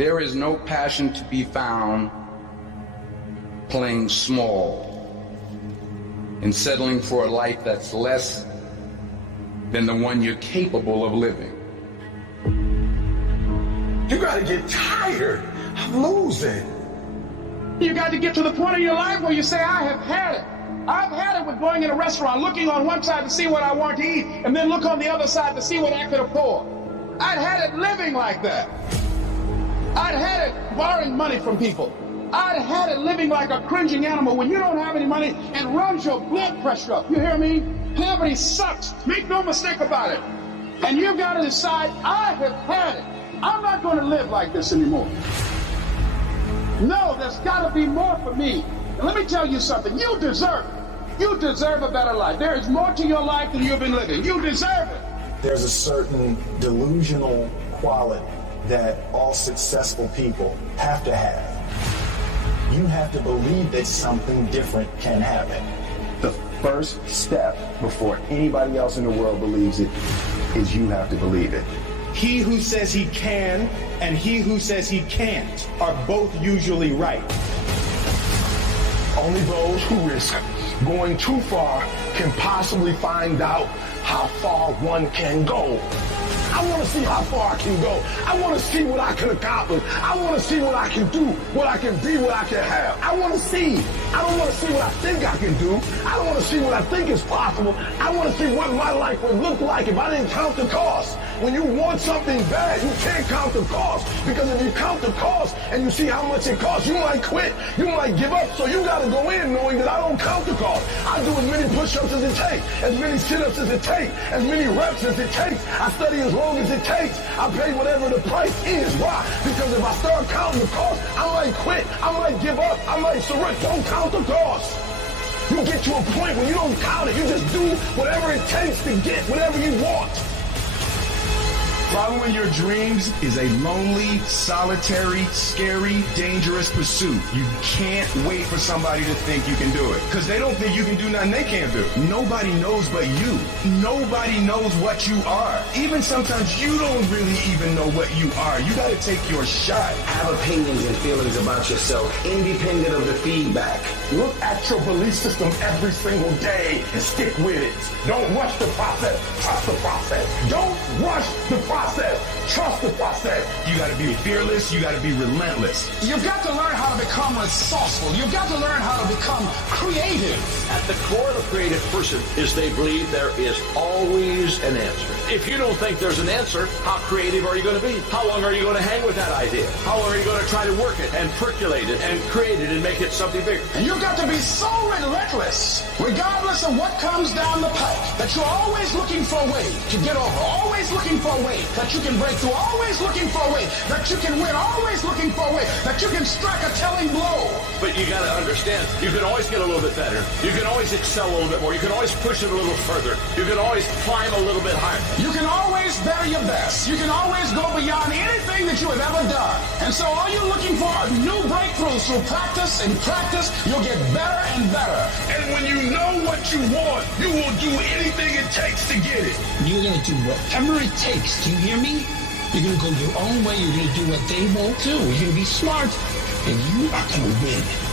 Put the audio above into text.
There is no passion to be found playing small and settling for a life that's less than the one you're capable of living. You gotta get tired of losing. You got to get to the point in your life where you say, I have had it. I've had it with going in a restaurant, looking on one side to see what I want to eat, and then look on the other side to see what I could afford. I'd had it living like that. I'd had it borrowing money from people. I'd had it living like a cringing animal when you don't have any money and runs your blood pressure up. You hear me? Poverty sucks. Make no mistake about it. And you've got to decide, I have had it. I'm not going to live like this anymore. No, there's got to be more for me. And let me tell you something. You deserve it. You deserve a better life. There is more to your life than you've been living. You deserve it. There's a certain delusional quality that all successful people have to have. You have to believe that something different can happen. The first step before anybody else in the world believes it is you have to believe it. He who says he can and he who says he can't are both usually right. Only those who risk going too far can possibly find out how far one can go. I want to see how far I can go. I want to see what I can accomplish. I want to see what I can do, what I can be, what I can have. I want to see. I don't want to see what I think I can do. I don't want to see what I think is possible. I want to see what my life would look like if I didn't count the cost. When you want something bad, you can't count the cost. Because if you count the cost and you see how much it costs, you might quit. You might give up. So you got to go in knowing that I don't count the cost. I do as many push-ups as it takes, as many sit-ups as it takes, as many reps as it takes. I study as long as it takes. I pay whatever the price is. Why? Because if I start counting the cost, I might quit. I might give up. I might surrender. Don't count the cost. You get to a point where you don't count it. You just do whatever it takes to get whatever you want. Following your dreams is a lonely, solitary, scary, dangerous pursuit. You can't wait for somebody to think you can do it. Because they don't think you can do nothing they can't do. Nobody knows but you. Nobody knows what you are. Even sometimes you don't really even know what you are. You got to take your shot. Have opinions and feelings about yourself, independent of the feedback. Look at your belief system every single day and stick with it. Don't rush the process. Trust the process. Don't rush the process. Trust the process. You got to be fearless. You got to be relentless. You've got to learn how to become resourceful. You've got to learn how to become creative. At the core of a creative person is they believe there is always an answer. If you don't think there's an answer, how creative are you going to be? How long are you going to hang with that idea? How long are you going to try to work it and percolate it and create it and make it something bigger? And you've got to be so relentless, regardless of what comes down the pike, that you're always looking for a way to get over, always looking for a way that you can break through, always looking for a way that you can win, always looking for a way that you can strike a telling blow. But you got to understand, you can always get a little bit better. You can always excel a little bit more. You can always push it a little further. You can always climb a little bit higher. You can always better your best. You can always go beyond anything that you have ever done. And so all you're looking for are new breakthroughs through practice and practice. You'll get better and better. And when you know what you want, you will do anything it takes to get it. You're going to do whatever it takes. Do you hear me? You're going to go your own way. You're going to do what they won't do. You're going to be smart. And you are going to win.